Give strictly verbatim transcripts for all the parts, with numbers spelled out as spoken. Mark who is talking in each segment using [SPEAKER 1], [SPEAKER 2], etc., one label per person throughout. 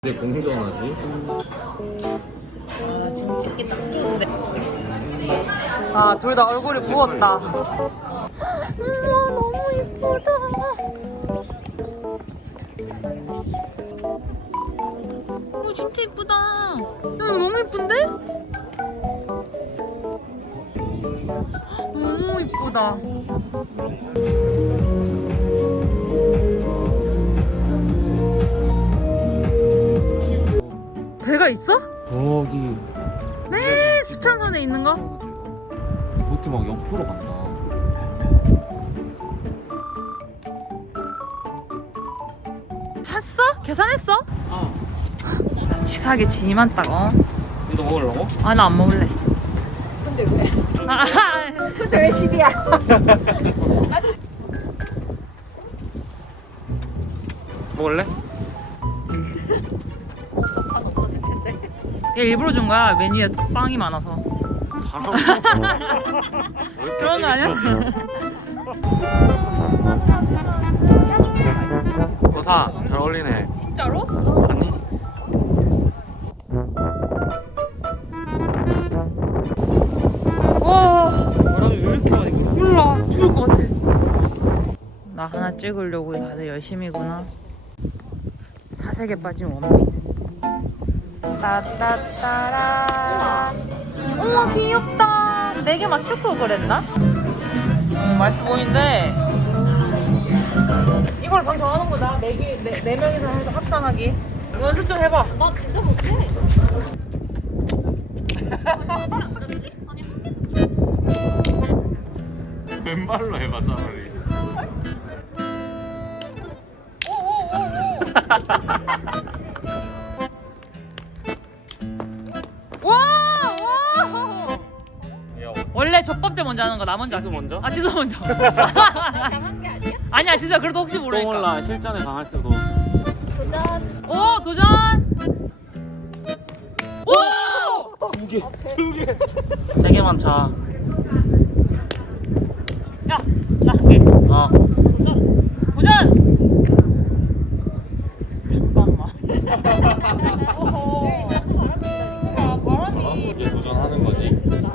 [SPEAKER 1] 근데 공전하지?
[SPEAKER 2] 아 지금 찍기 딱 좋은데. 아 둘 다 얼굴이 부었다. 우와 너무 예쁘다. 오 진짜 예쁘다. 야 이거 너무 예쁜데? 너무 예쁘다. 배가 있어?
[SPEAKER 1] 저기
[SPEAKER 2] 맨 수평선에 있는 거?
[SPEAKER 1] 보트 막 옆으로 간다.
[SPEAKER 2] 샀어? 계산했어?
[SPEAKER 1] 아,
[SPEAKER 2] 치사하게 진이 많다고.
[SPEAKER 1] 이거 먹으려고?
[SPEAKER 2] 아 나 안 먹을래.
[SPEAKER 3] 근데 왜?
[SPEAKER 2] 아,
[SPEAKER 3] 근데 왜 십이야?
[SPEAKER 1] 먹을래?
[SPEAKER 2] 얘 일부러 준 거야. 메뉴에 빵이 많아서.
[SPEAKER 1] 사람
[SPEAKER 2] 그런 거 아니야?
[SPEAKER 1] 호사 잘 어울리네.
[SPEAKER 2] 진짜로?
[SPEAKER 1] 아니?
[SPEAKER 2] 와
[SPEAKER 1] 바람이 왜 이렇게 많이 불어?
[SPEAKER 2] 몰라 죽을 것 같아. 나 하나 찍으려고 다들 열심히구나. 사색에 빠진 원빈. 따따따라. 어머 귀엽다. 네 개 맞출 걸 그랬나? 음, 맛있어 보이는데 이걸 방 정하는 거다. 네 개, 네, 네 명이서 해서 합산하기. 연습 좀 해봐. 나 진짜 못해.
[SPEAKER 1] 왼발로 해봐 차라리.
[SPEAKER 2] 와! 와!
[SPEAKER 1] 야,
[SPEAKER 2] 원래 젖밥때 먼저 하는 거 나 먼저
[SPEAKER 1] 지수
[SPEAKER 2] 할게.
[SPEAKER 1] 먼저?
[SPEAKER 2] 아 지수 먼저.
[SPEAKER 3] 강한 게 아니야?
[SPEAKER 2] 아니야 지수야 그래도 혹시
[SPEAKER 1] 또
[SPEAKER 2] 모르니까.
[SPEAKER 1] 몰라 실전에 강할 수도.
[SPEAKER 3] 도전.
[SPEAKER 2] 오 도전. 오!
[SPEAKER 1] 두 개, 두 개. 세 개만 차.
[SPEAKER 2] 야, 나 할게.
[SPEAKER 1] 어.
[SPEAKER 2] 도전. 도전. 잠깐만. 오호. 야 바람이.
[SPEAKER 1] 이제 도전하는 거지.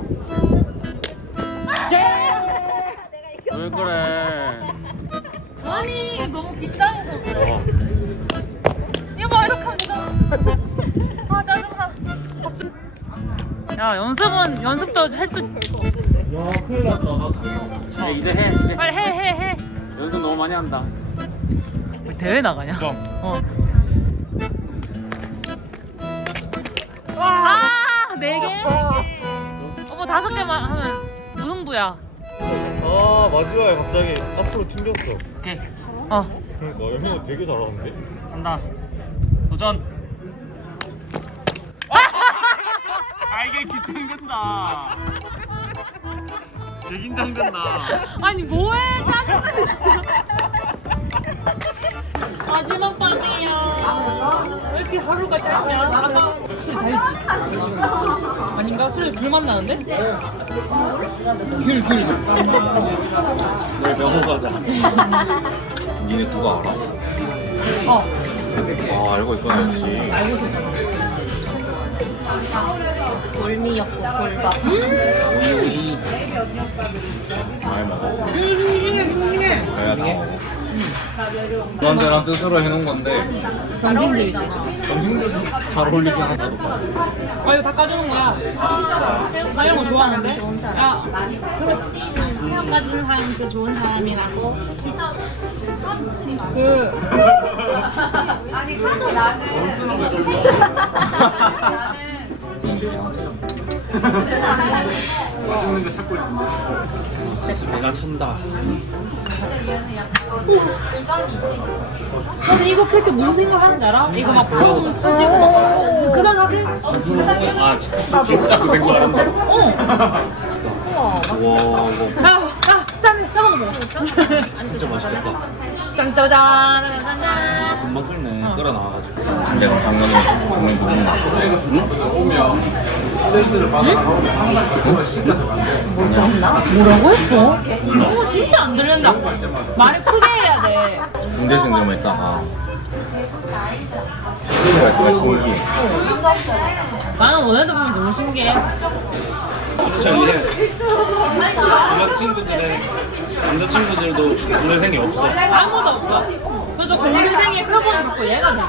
[SPEAKER 1] 왜 그래?
[SPEAKER 2] 아니 너무 긴장해서 그래.
[SPEAKER 1] 어.
[SPEAKER 2] 이거 봐 이렇게 하면 되잖아. 아 짜증나. 야 연습은 연습도 해도
[SPEAKER 1] 야 큰일 났다. 나 야, 이제 해. 이제.
[SPEAKER 2] 빨리 해 해 해.
[SPEAKER 1] 연습 너무 많이 한다.
[SPEAKER 2] 우리 대회 나가냐?
[SPEAKER 1] 점.
[SPEAKER 2] 어. 아, 네 개? 어머 다섯 개만 하면 무승부야.
[SPEAKER 4] 아 마지막에 갑자기 앞으로 튕겼어.
[SPEAKER 1] 오케이.
[SPEAKER 2] 어.
[SPEAKER 4] 그러니까 형이 되게 잘하는데?
[SPEAKER 1] 한다. 도전. 아 이게 기특된다. 개긴장된다.
[SPEAKER 2] 아니 뭐해? 짜증나 진짜. 마지막 판이에요. 왜 이렇게 하루가 짧냐? 아까 술 달지? 아닌가? 술에 불맛 나는데? 귤 귤.
[SPEAKER 1] 널 병원 가자. 니네 그거 알아?
[SPEAKER 2] 어.
[SPEAKER 1] 아 알고 있구나 역시.
[SPEAKER 2] 알고 있었잖아.
[SPEAKER 3] 돌미역국 돌밥.
[SPEAKER 1] 우유. 잘 먹어.
[SPEAKER 2] 싱싱해 싱싱해.
[SPEAKER 1] 그래야 다 먹어. 너한테랑 뜻으로 해놓은 건데
[SPEAKER 2] 정신들.
[SPEAKER 1] 정신들도 잘 어울리긴 하다. 나도 봐.
[SPEAKER 2] 아 이거 다 까주는 거야. 나 이런 거 좋아하는데? 야 그렇지. 헤어 까주는 사람 진짜 좋은 사람이라고. 그
[SPEAKER 1] 찍는 거 찾고 있는데. 스스 배가 찬다.
[SPEAKER 2] 근데 이거 캘 때 무슨 생각하는지 알아? 이거 막 뻥 터지고 막 그 생각해?
[SPEAKER 1] 아 진짜, 진짜 그 생각한다.
[SPEAKER 2] 어.
[SPEAKER 3] 우와
[SPEAKER 1] 와 이거
[SPEAKER 2] 야, 야, 짠해. 잠깐만 먹어.
[SPEAKER 1] 진짜 맛있겠다.
[SPEAKER 2] 짠짜잔.
[SPEAKER 1] 금방 끓네. 끓어 나와가지고. 내가 방금 방금 보는 오면 스트레스를 받아.
[SPEAKER 2] 뭐라고 했어? 어, 진짜 안 들린다. 말을 크게 해야 돼.
[SPEAKER 1] 중대생 좀 했다. 아. 목소리가 진짜 신기해.
[SPEAKER 2] 나는 원해도 보면 너무 신기해.
[SPEAKER 4] 저 이래 여자친구들의 남자친구들도 동생이 없어.
[SPEAKER 2] 아무도 없어. 그래서 공대생의 표본을 듣고 얘가 돼.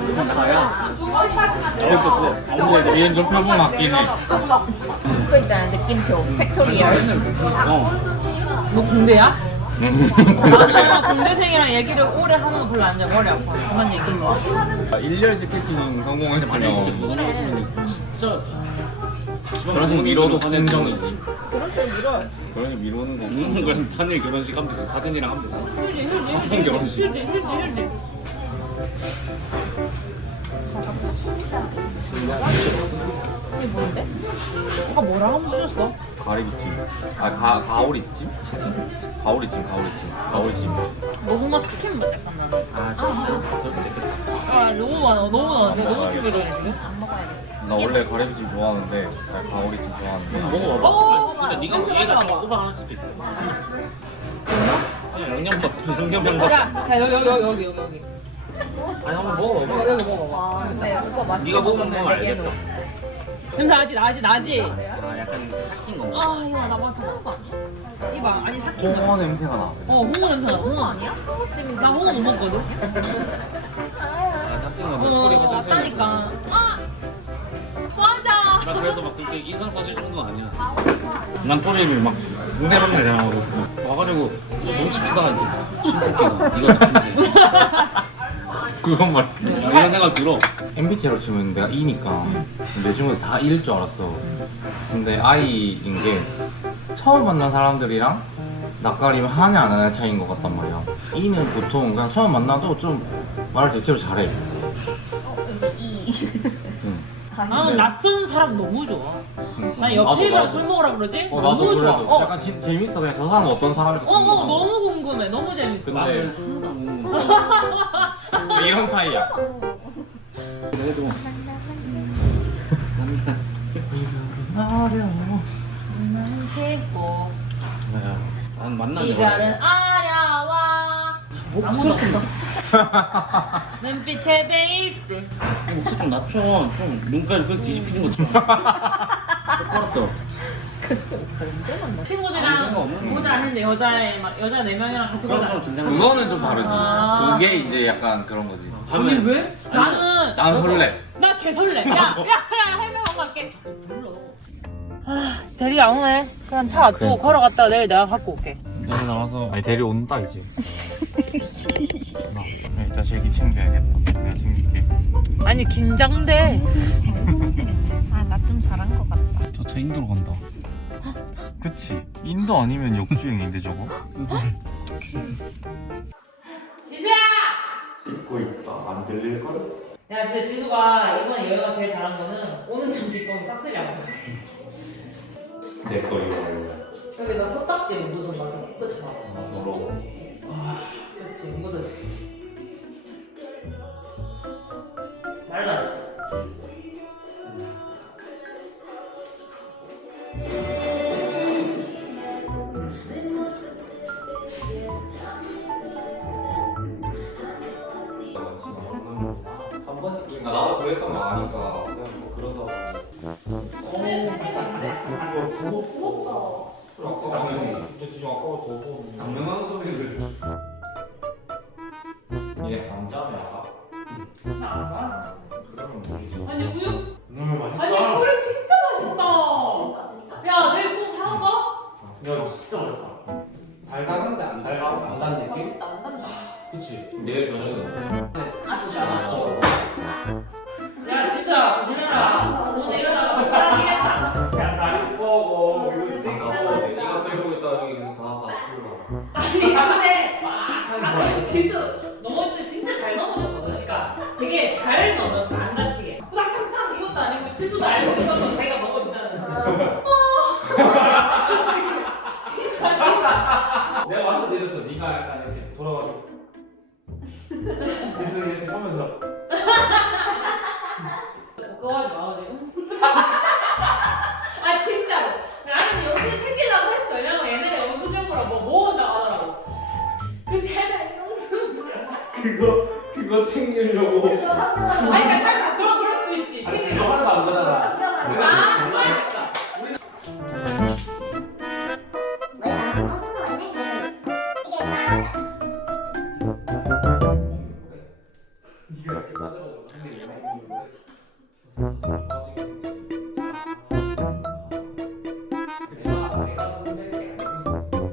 [SPEAKER 1] 저것도 또 아무래도 얘는 좀 표본 같긴 해.
[SPEAKER 3] 그거 있잖아 느낌표 팩토리얼.
[SPEAKER 4] 어.
[SPEAKER 2] 너 공대야?
[SPEAKER 1] 음.
[SPEAKER 2] 나는 공대생이랑 얘기를 오래 하는 거 별로 안 좋아. 머리 아파. 그만 얘기해.
[SPEAKER 1] 일렬 스케치는 성공했으면
[SPEAKER 4] 그거는 없으면 진짜
[SPEAKER 1] 그런 식으로 미뤄도 긍정이지.
[SPEAKER 3] 그런 식으로 밀어.
[SPEAKER 1] 그런 식으로 미루는 거
[SPEAKER 4] 음, 그냥 단일 결혼식 하면 되지. 사진이랑 하면 되지.
[SPEAKER 2] 휴지 휴지
[SPEAKER 4] 화성
[SPEAKER 2] 휴지
[SPEAKER 4] 결혼식.
[SPEAKER 2] 휴지 휴지 휴지.
[SPEAKER 3] 이게 뭔데?
[SPEAKER 2] 아까 뭐라 하면 주셨어?
[SPEAKER 1] 가리비찜. 아 가, 가오리찜? 가오리찜 가오리찜 가오리찜.
[SPEAKER 3] 너무 시키는 거 약간 나는.
[SPEAKER 4] 아 진짜? 그럴 수도 있겠다.
[SPEAKER 2] 아 너무 많아 너무 많아. 내가 너무 준비를 해 지금.
[SPEAKER 3] 안 먹어야겠다.
[SPEAKER 1] 나 원래 가리비찜 좋아하는데 아, 가오리찜 좋아하는데
[SPEAKER 4] 먹어봐봐.
[SPEAKER 2] 어,
[SPEAKER 4] 근데 네가
[SPEAKER 2] 냄새
[SPEAKER 4] 얘가
[SPEAKER 2] 맡아봐.
[SPEAKER 4] 좀 오버할 수도 있어. 그냥 양념밥, 양념밥.
[SPEAKER 2] 야, 야 여기 여기 여기 여기 여기.
[SPEAKER 4] 아니 한번 먹어봐.
[SPEAKER 2] 여기 여기 먹어봐.
[SPEAKER 3] 아 근데 오빠 맛있게
[SPEAKER 4] 네가 먹으면 먹으면 알겠다.
[SPEAKER 2] 냄새 나지 나지 나지.
[SPEAKER 4] 아 약간 삭힌 거.
[SPEAKER 2] 아 이거 나 맛 하나도 안 나. 이봐 아니 삭힌 거.
[SPEAKER 1] 홍어 냄새가 나.
[SPEAKER 2] 어 홍어 냄새 나. 홍어
[SPEAKER 3] 아니야? 홍어찜이
[SPEAKER 2] 나 홍어 못 먹거든.
[SPEAKER 4] 아 삭힌 거.
[SPEAKER 2] 어
[SPEAKER 4] 소리가 좀
[SPEAKER 2] 왔다니까. 아 맞아.
[SPEAKER 4] 나 그래서 막 그렇게 인상 써줄 정도는 아니야. 난 토리를 막 동네방네 자랑하고 싶어. 와가지고 덩치 크다 이제 친새끼가 이거 같은데.
[SPEAKER 1] 그건 말이야.
[SPEAKER 4] 이런 생각 들어.
[SPEAKER 1] 엠비티아이로 치면 내가 E니까 내 친구들 다 E일 줄 알았어. 근데 I인 게 처음 만난 사람들이랑 낯가리면 하냐 안 하냐 차이인 것 같단 말이야. E는 보통 그냥 처음 만나도 좀 말을 대체로 잘해.
[SPEAKER 3] 어 여기 이.
[SPEAKER 1] 응.
[SPEAKER 2] 나는 낯선 사람 너무 좋아.
[SPEAKER 1] 응.
[SPEAKER 2] 난 옆
[SPEAKER 1] 나도,
[SPEAKER 2] 테이블에
[SPEAKER 1] 나도.
[SPEAKER 2] 술 먹으라 그러지?
[SPEAKER 1] 어, 나도
[SPEAKER 2] 너무 좋아.
[SPEAKER 1] 그래도
[SPEAKER 2] 어,
[SPEAKER 1] 약간 지, 재밌어. 그냥 저 사람은 어떤 사람일까.
[SPEAKER 2] 어, 어, 너무 궁금해. 너무 재밌어.
[SPEAKER 1] 근데
[SPEAKER 4] 나는
[SPEAKER 1] 이런 차이야.
[SPEAKER 4] 그래도
[SPEAKER 2] 난 싫고
[SPEAKER 4] 난 만나면
[SPEAKER 2] 이별은 어려워.
[SPEAKER 4] 목소리 좀
[SPEAKER 2] 눈빛에 베일 듯.
[SPEAKER 4] 목소리 좀 낮춰. 좀 눈까지 그 뒤집히는 것처럼. 똑바로 떠.
[SPEAKER 3] 근데 오빠 언제 만났어?
[SPEAKER 4] 아무 생각
[SPEAKER 2] 친구들이랑
[SPEAKER 4] 없는
[SPEAKER 2] 보자 했는데 여자애 막 여자 네 명이랑 같이
[SPEAKER 4] 그럼
[SPEAKER 2] 보자.
[SPEAKER 4] 좀 긴장.
[SPEAKER 1] 그거는 좀 다르지.
[SPEAKER 2] 아.
[SPEAKER 1] 그게 이제 약간 그런 거지.
[SPEAKER 2] 아니 왜? 나는
[SPEAKER 1] 난 설레.
[SPEAKER 2] 나 개설레. 야, 야, 야, 해명하고 갈게. 아, 대리 안 오네. 그냥 차 놔두고
[SPEAKER 1] 그래.
[SPEAKER 2] 걸어갔다가 내일 내가 갖고 올게.
[SPEAKER 4] 여기 나와서
[SPEAKER 1] 아니 데려온다 이제. 나 일단 제기 챙겨야겠다. 내가 챙길게.
[SPEAKER 2] 아니 긴장돼.
[SPEAKER 3] 아 나 좀 잘한 것 같다.
[SPEAKER 4] 저차 인도로 간다.
[SPEAKER 1] 그치. 인도 아니면 역주행인데 저거?
[SPEAKER 2] 지수야!
[SPEAKER 1] 듣고 있다. 안 들릴걸?
[SPEAKER 2] 야, 진짜 지수가 이번에 여행가 제일 잘한 거는 오는 점 뒷범이 싹쓸이한 거야.
[SPEAKER 1] 내거 이거.
[SPEAKER 2] 여기 나 코딱지 묻어서 막 끝에 봐.
[SPEAKER 1] 더러워.
[SPEAKER 2] 그렇지, 묻어. 말도 안 했어.
[SPEAKER 1] 한 번씩 그러니까 나도 그랬던 거 아니까 그냥 뭐 그러다가. 당연한 소리를. 얘네 감자면 알아?
[SPEAKER 2] 나
[SPEAKER 1] 그러면 모르지.
[SPEAKER 2] 아니 우유
[SPEAKER 1] 너무 맛있다.
[SPEAKER 2] 아니 그래 진짜 맛있다. 야 내일 또 사올까?
[SPEAKER 1] 야 이거 진짜 맛있다. 달달한데 안 달달 안 단 느낌?
[SPEAKER 3] 맛있다 안 간다.
[SPEAKER 1] 그치. 내일 저녁은.
[SPEAKER 2] 야 지수야 조심해라. 오늘 이러다가 발가락이겠다.
[SPEAKER 1] 야 다리 뽑어. 이거 찍어. 이거 들고 있다 여기 다 사투라.
[SPEAKER 2] 아니 근데 아까 지수 넘어질 때 진짜 잘 넘어졌거든. 그러니까 되게 잘 넘어졌어 안 다치게. 탁탁탁 이것도 아니고 지수도 알고 있어서 자기가 넘어진다는. 진짜 진짜.
[SPEAKER 1] 내가 왔을 때 이랬어. 네가 약간 이렇게 돌아가지고. 지수 이렇게 서면서.